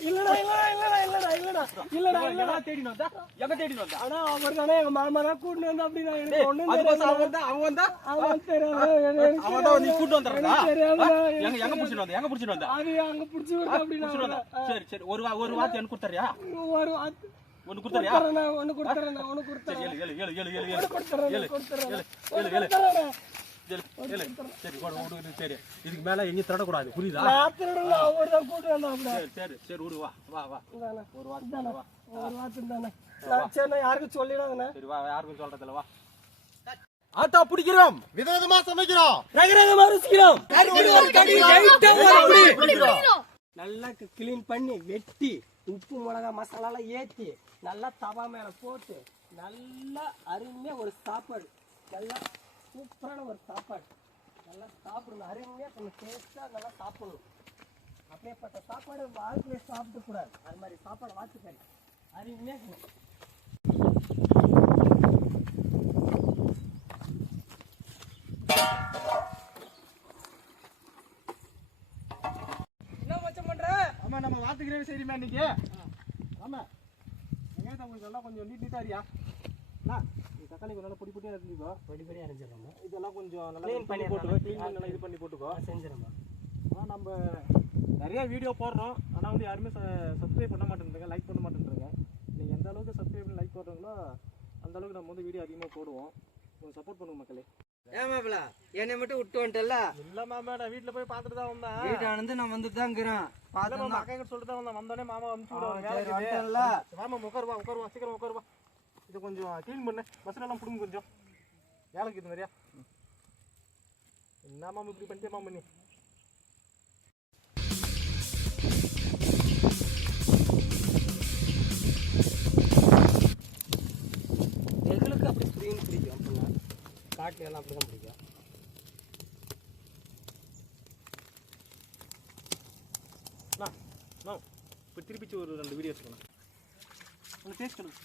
இல்லடா இல்லடா இல்லடா இல்லடா இல்லடா. இல்லடா தேடின்னு வந்தா? எங்க தேடின்னு வந்தா? ஆனா அவர் தானே எங்க மாமா தான் வந்து எனக்கு தெரியாது அவன் அவன் அவன் தெரியாது அவன் தான் கூட்டு. எங்க எங்க புடிச்சிட்டு வந்தா? எங்க புடிச்சிட்டு வந்தா? அது அங்க புடிச்சு வந்தா? சரி சரி. ஒரு ஒரு வார்த்தை எனக்கு கொடுத்தறியா ஒரு வாத்து- ஒன்னு கொடுத்தறியா ஒண்ணு கொடுத்துறேண்ணா, ஒண்ணு கொடுத்துறேன். ஏழு ஏழு ஏழு ஏழு ஏழு. ஏழு ஏழு. ஏழு. ஏழு. ஏழு சரி விடு, சரி இதுக்கு மேல எங்கேயும் திருடக்கூடாது புரியுதா. சரி சரி சரி விடு வா வா வா. ஒரு வார்த்தை இந்தாண்ணா, வா ஒரு சரி, யாருக்கும் சொல்லிடாதண்ணா. சரி வா யாருக்கும் சொல்றதில்ல வா. ஆட்டா பிடிக்கிறோம். விதவிதமா சமைக்கிறோம். ரகரகமா ருசிக்கிறோம். நல்லா கிளீன் பண்ணி வெட்டி உப்பு மிளகா மசாலாலாம் ஏத்தி நல்லா தவா மேல போட்டு நல்லா அருமையா ஒரு சாப்பாடு. நல்லா சூப்பரான ஒரு சாப்பாடு. நல்லா சாப்பிடணும் அருமையா கொஞ்சம் டேஸ்டா நல்லா சாப்பிடணும். அப்படியேப்பட்ட சாப்பாடு வாழ்க்கையில சாப்பிட கூடாது. அது மாதிரி சாப்பாடு வாத்துக்கறி அருமையா இருக்கணும். என்ன மச்சம் பண்ற? ஆமா நம்ம வாத்து கிரேவி செய்யுமா இன்னைக்கு. ஆமா. வெங்காயத்தை கொஞ்சம் நல்லா கொஞ்சம் நீட் நீட்டா அறியா நீ தக்காளி கொஞ்சம் நல்லா பொடி பொடியா இருந்துக்கோ. படிப்படியா அரைஞ்சிடலாமா இதெல்லாம் கொஞ்சம் நல்லா Clean பண்ணி. போட்டுக்கோ. க்ளீன் பண்ணி நல்லா இது பண்ணி போட்டுக்கோ. செஞ்சிடலாம் ஆனால் நம்ம நிறைய வீடியோ போடுறோம். ஆனால் வந்து யாருமே சப்ஸ்கிரைப் பண்ண மாட்டேன்றீங்க லைக் பண்ண மாட்டேன்றீங்க. நீங்கள் எந்த அளவுக்கு சப்ஸ்கிரைப் பண்ணி லைக் போடுறீங்களோ அந்த அளவுக்கு நம்ம வந்து வீடியோ அதிகமாக போடுவோம். கொஞ்சம் சப்போர்ட் பண்ணுங்க மக்களே. ஏமாப்ல என்னை மட்டும் விட்டு வந்துட்டல இல்லை மாமா நான் வீட்டில் போய் பார்த்துட்டு தான் வந்தேன். வீட்டானது நான் வந்து தான் இருக்கிறேன். அக்கா கிட்ட சொல்லிட்டு தான் வந்தேன். வந்தோடனே மாமா வந்துட்டேன்ல. மாமா உட்காருவா உட்காருவா சீக்கிரம் உட்காருவா இதை கொஞ்சம் க்ளீன் பண்ணு. பஸ்ல பிடுங்க கொஞ்சம். வேலைக்கு இது நிறையா என்னமாம் இப்படி பண்ணிட்டே மாமா பண்ணி எங்களுக்கு அப்படி புரியும் பிடிக்கும் அப்படின்னா காட்டில் எல்லாம் அப்படிதான் பிடிக்கும். இப்போ திருப்பிச்சு ஒரு ரெண்டு வீடியோ எடுத்துக்கணும் உங்களுக்கு டேஸ்ட் பண்ணுங்க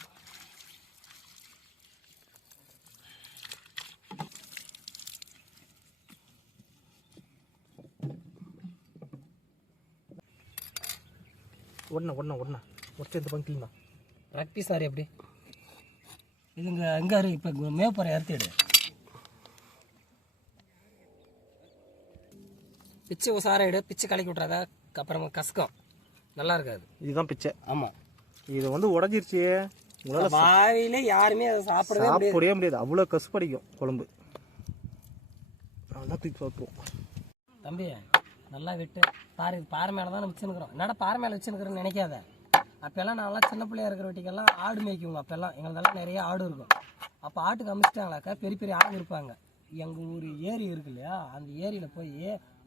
ஒன்றா ஒன்றா ஒன்றா ஒருத்தர் இந்த பங்கு க்ளீனா. ரக்பி சாரி எப்படி? இதுங்க எங்க இருக்கு இப்போ மேப்பரை அறுத்திடு பிச்சு உசார எடு பிச்சு கலக்கி விட்றாத அப்புறமா கசக்கம். நல்லா இருக்காது. இதுதான் பிச்சை. ஆமா. இது வந்து உடஞ்சிருச்சு. உங்களால் வாயிலே யாருமே அதை சாப்பிடவே முடியாது. சாப்பிடவே முடியாது. அவ்வளோ கசுப்படிக்கும் குழம்பு. அதான் தூக்கி சாப்பிடுவோம். தம்பி நல்லா விட்டு. பாரு இது பாறை மேலே தான் வச்சுருக்கிறோம். என்னடா பாறை மேலே வச்சுருக்கிறேன்னு நினைக்காத. அப்போல்லாம் நான்லாம் சின்ன பிள்ளையா இருக்கிற வீட்டுக்கெல்லாம் ஆடு மேய்க்குவோங்க அப்போல்லாம். எங்களுதெல்லாம் நிறைய ஆடு இருக்கும். அப்போ ஆட்டுக்கு அமைச்சிட்டாங்களாக்கா? பெரிய பெரிய ஆடு இருப்பாங்க. எங்கள் ஊர் ஏரி இருக்கு இல்லையா? அந்த ஏரியில் போய்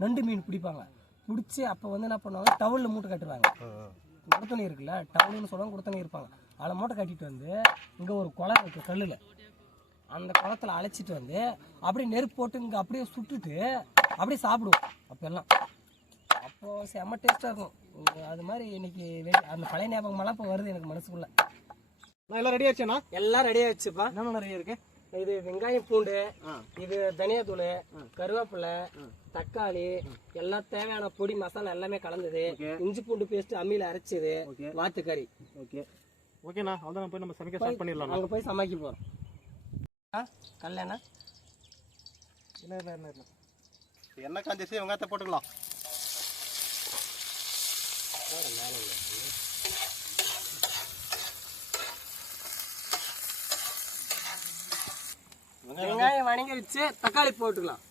நண்டு மீன் பிடிப்பாங்க. பிடிச்சி அப்போ வந்து என்ன பண்ணுவாங்க? டவுலில் மூட்டை கட்டுவாங்க. குடத்தண்ணி இருக்குல்ல? டவுலுன்னு சொல்லுவாங்க குடத்தண்ணி இருப்பாங்க. அதில் மூட்டை கட்டிட்டு வந்து இங்கே ஒரு குளம் இருக்குது கல்லில். அந்த குளத்துல அழைச்சிட்டு வந்து அப்படியே நெருப்பு போட்டு இங்கே அப்படியே சுட்டுட்டு அப்படியே சாப்பிடுவோம் அப்போல்லாம். அப்போ செம்ம டேஸ்ட்டாக இருக்கும். அது மாதிரி இன்னைக்கு வெளி- அந்த பழைய ஞாபகமெல்லாம் இப்போ வருது எனக்கு மனசுக்குள்ள. நான் எல்லாம் ரெடி ஆச்சுண்ணா? எல்லாம் ரெடியாக வச்சுப்பா என்னென்ன ரெடியாக இருக்கு? இது வெங்காயம் பூண்டு இது தனியாத்தூள் கருவேப்பிலை தக்காளி எல்லாம் தேவையான பொடி மசாலா எல்லாமே கலந்தது. இஞ்சி பூண்டு பேஸ்ட் அம்மியில அரைச்சது. வாத்துக்கறி. ஓகே. ஓகேண்ணா அவ்வளோதான் போய் நம்ம சமைக்க ஸ்டார்ட் பண்ணிடலாம் அங்க போய் சமைக்க போறோம். ஆ, கல்யாணா என்ன என்ன என்ன? என்ன காஞ்சிச்சு? வெங்காயத்தை போட்டுக்கலாம். வெங்காயம் வணங்கிருச்சு தக்காளி போட்டுக்கலாம்.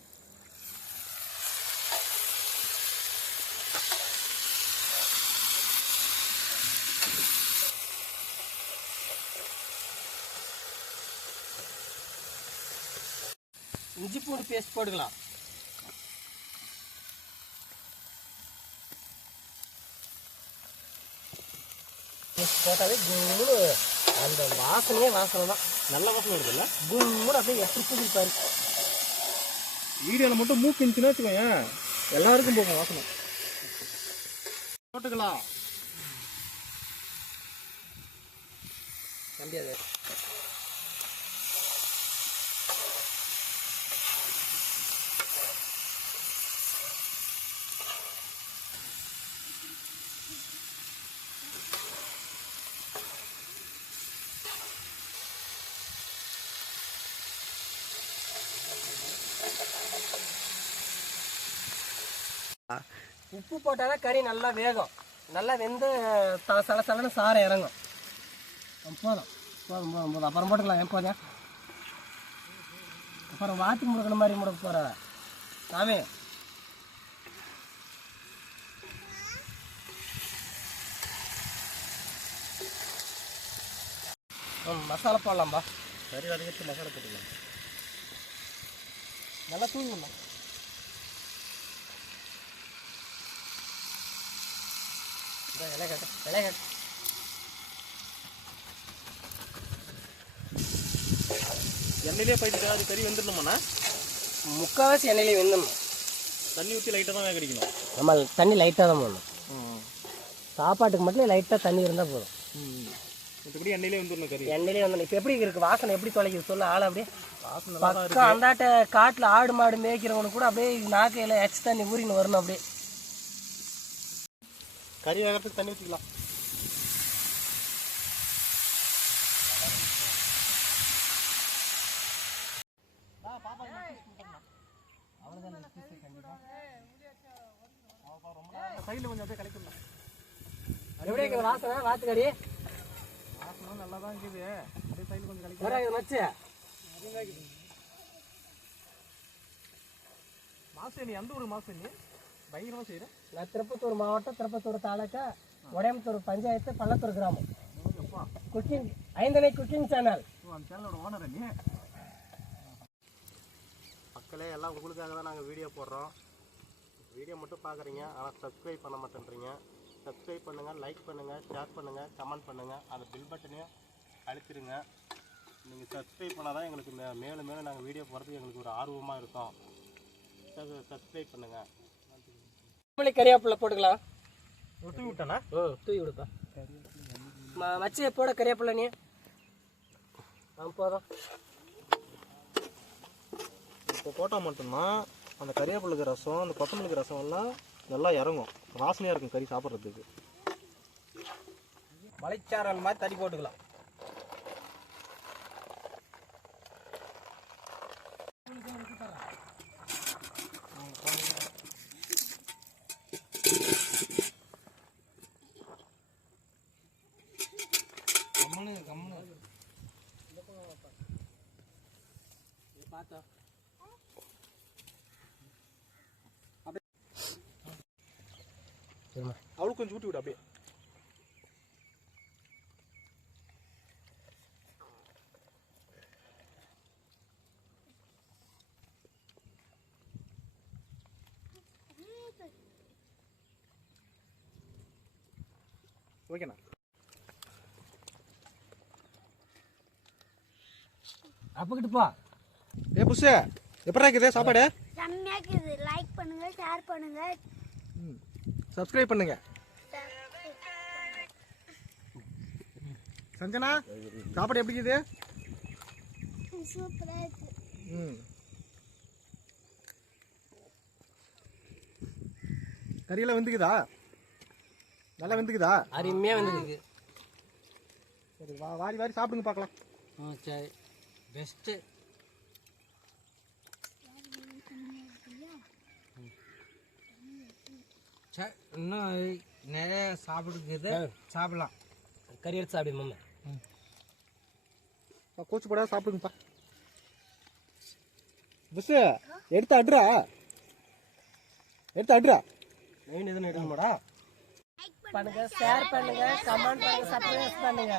இஞ்சி பூண்டு பேஸ்ட் போட்டுக்கலாம். போட்டாவே கும்முன்னு அந்த வாசனையே வாசனை தான் நல்ல வாசனை இருக்குல்ல? கும்முன்னு அப்படியே எப்படி பிடிப்பாரு வீடியோவில் மட்டும் மூக்கு இருந்துச்சுன்னா வச்சுக்கோங்க. எல்லாருக்கும் போகும் வாசனை. போட்டுக்கலாம். தம்பி உப்பு போட்டாதான் கறி நல்லா வேகும். நல்லா வெந்து சல சலன்னு சாரம் இறங்கும். போதும். போதும் போதும் போதும். அப்புறம் போட்டுக்கலாம். ஏன் போதும் அப்புறம் வாத்தி முடுக்கிற மாதிரி முடுக்க போகிற சாமி. மசாலா போடலாம்பா. கறி வதக்கிட்டு மசாலா போட்டுக்கலாம். நல்லா தூங்கணும் இலை கட்டு எண்ணெயிலே போயிட்டு அது கறி வெந்துடணுமாண்ணா? முக்கால்வாசி எண்ணெயிலே வெந்தணும் தண்ணி ஊற்றி லைட்டாக தான் வேக அடிக்கணும் நம்ம தண்ணி லைட்டாக தான் போடணும். சாப்பாட்டுக்கு மட்டும் லைட்டாக தண்ணி இருந்தால் போதும். மற்றபடி எண்ணெயிலே வந்துடணும் கறி. எண்ணெயிலே வந்து இப்போ எப்படி இருக்கு? வாசனை எப்படி தொலைக்குது? சொல்ல ஆள் அப்படியே. வாசனை அந்தாட்ட காட்டில் ஆடு மாடு மேய்க்கிறவனுக்கு கூட அப்படியே நாக்கையில் எச்சு தண்ணி ஊறின்னு வரணும் அப்படியே. கறி வேகிறதுக்கு தண்ணி ஊற்றிக்கலாம் சைடில் கொஞ்சம் அப்படியே கலக்கிடலாம். எப்படி இருக்குது வாசனை வாத்துக்கறி வாசனை நல்லா தான் இருக்குது. அப்படியே சைடில் கொஞ்சம் கலக்கி வர இது மச்சு. மாசு நீ எந்த ஒரு மாசு நீ பயங்கரமாக செய்கிறேன் நான் திருப்பத்தூர் மாவட்டம் திருப்பத்தூர் தாலுக்கா உடையம்பத்தூர் பஞ்சாயத்து பள்ளத்தூர் கிராமம். குக்கிங் ஐந்தனை குக்கிங் சேனல் அந்த சேனலோட ஓனர் நீ? மக்களே எல்லாம் உங்களுக்காக தான் நாங்கள் வீடியோ போடுறோம். வீடியோ மட்டும் பார்க்குறீங்க ஆனால் சப்ஸ்கிரைப் பண்ண மாட்டேன்றீங்க. சப்ஸ்கிரைப் பண்ணுங்கள் லைக் பண்ணுங்கள் ஷேர் பண்ணுங்கள் கமெண்ட் பண்ணுங்கள் அந்த பில் பட்டனையும் அழுத்திடுங்க நீங்கள் சப்ஸ்கிரைப் பண்ணால் தான் எங்களுக்கு மே- மேலும் மேலும் நாங்கள் வீடியோ போடுறதுக்கு எங்களுக்கு ஒரு ஆர்வமாக இருக்கும். சப்ஸ்கிரைப் பண்ணுங்கள் மல்லி கறிவேப்பிலை போட்டுக்கலாம். ஒட்டி விட்டானா? ம் தூவி விடுப்பா ம- மச்சி போட கறிவேப்பிலை நீ. ஆ போதும். இப்போ போட்டால் மட்டும்தான் அந்த கறிவேப்பிலுக்கு ரசம் அந்த கொத்தமல்லிக்கு ரசம் எல்லாம் நல்லா இறங்கும். வாசனையாக இருக்கும் கறி சாப்பிட்றதுக்கு. மலைச்சாரல் மாதிரி தடி போட்டுக்கலாம். அவளுக்கு கொஞ்சம் ஊட்டி விடு அப்படியே ஓகேண்ணா அப்பக்கிட்டு போ ஏ புஷு எப்படி இருக்குது? சாப்பாடு? செம்மையா இருக்குது லைக் பண்ணுங்க ஷேர் பண்ணுங்க. சப்ஸ்கிரைப் பண்ணுங்க. சஞ்சனா சாப்பாடு எப்படி இருக்குது? சூப்பரா இருக்கு. ம். கறியெல்லாம் வெந்துக்குதா? நல்லா வெந்துக்குதா? அருமையாக வந்துருக்கு. சரி வா வாரி வாரி சாப்பிடுங்க பார்க்கலாம் ம் சரி. பெஸ்ட்டு இன்னும் நிறைய சாப்பிடுக்குது சாப்பிடலாம். கறி எடுத்து சாப்பிடு மம்மி கூச்சு போடாத சாப்பிடுங்கப்பா. புஷு எடுத்து அட்ரா எடுத்து அட்ரா மெயின் எதுவும் எடுக்கணுமாடா? பண்ணுங்க ஷேர் பண்ணுங்க கமெண்ட் பண்ணுங்க சப்ஸ்கிரைப் பண்ணுங்க.